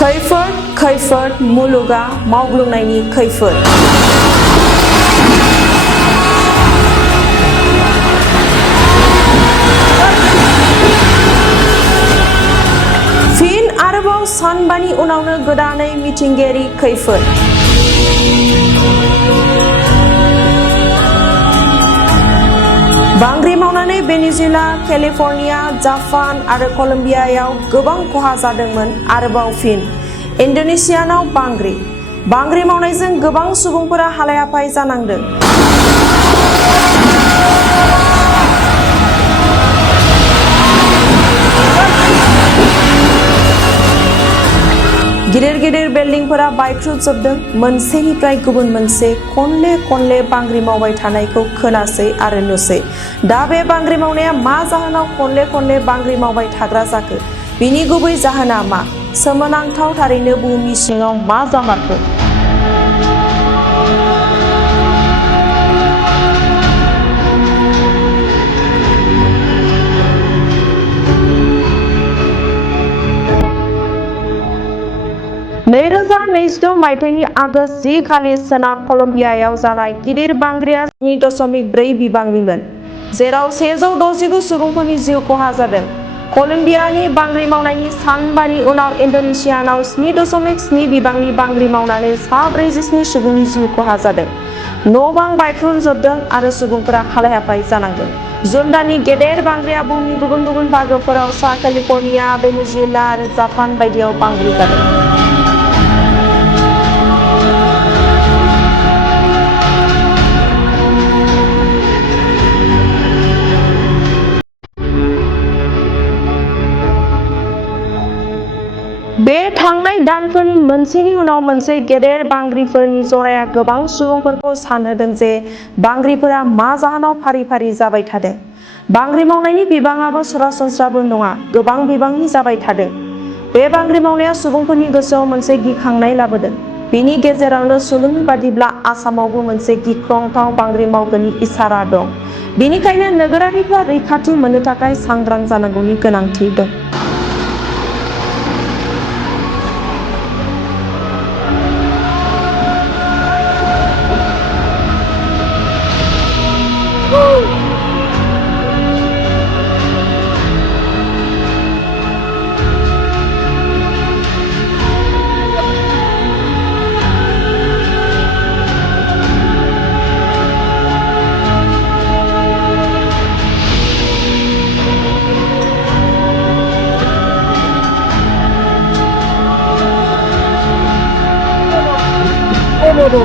खैफोद खैफोद मुलुगा मावग्लुंनायनि खैफोद। फिन आरोबाव सानबानि उनावनो गोदानै मिथिंगायारि खैफोद। बांग्रि मावनानै भेनेजुएला, केलिफर्निया, जापान आरो कलम्बियायाव गोबां खहा जादोंमोन। आरोबाव फिन इन्डोनेसियानाव बांग्रि मावनायजों गोबां सुबुंफोरा हालाय-हाफाय जानांदों। गिदिर गिदिर बिल्डिंफोरा बायख्रुबजोबदों। मोनसेनिफ्राय गुबुन मोनसे खनले बांग्रि मावबाय थानायखौ खोनासै आरो नुसै। दा बे बांग्रि मावनाया मा जाहोनाव खनले बांग्रि मावबाय थाग्रा जाखो? बिनि गुबै जाहोना मा? सोमोनांथाव थारैनो बुहुमनि सिङाव मा जामारखो? नैरोजा नैजिद' मायथाइनि आगस्त 10 खालि सोनाब कलम्बियायाव जानाय गिदिर बांग्रिआ 7.4 बिबांनिमोन, जेराव 169 सुबुंफोरनि जिउ खहा जादों। कलम्बियानि बांग्रि मावनायनि सानबानि उनाव इन्डोनेसियानाव 7.7 बिबांनि बांग्रि मावनानै 47 सुबुंनि जिउ खहा जादों। न'-बां बायफ्रुमजोबदों आरो सुबुंफोरा हालाय-हाफाय जानांदों। जुन दाननि गेदेर बांग्रिआ बुहुमनि गुबुन बाहागोफोराव सा केलिफर्निया, भेनेजुएला आरो जापान बायदियाव बांग्रि जादों। बे थांनाय दानफोरनि मोनसेनि उनाव मोनसे गेदेर बांग्रिफोरनि जराया गोबां सुबुंफोरखौ सानहोदों जे बांग्रिफोरा मा जाहोनाव फारि जाबाय थादों। बांग्रि मावनायनि बिबाङाबो सरासनस्राबो नङा, गोबां बिबांनि जाबाय थादों। बे बांग्रि मावनाया सुबुंफोरनि गोसोआव मोनसे गिखांनाय लाबोदों। बेनि गेजेरावनो सुलुंनि बादिब्ला आसामावबो मोनसे गिख्रंथाव बांग्रि मावगोननि इसारा दं। बेनिखायनो नोगोरारिफ्रा रैखाथि मोननो थाखाय सांग्रां जानांगौनि गोनांथि दं। Bodo.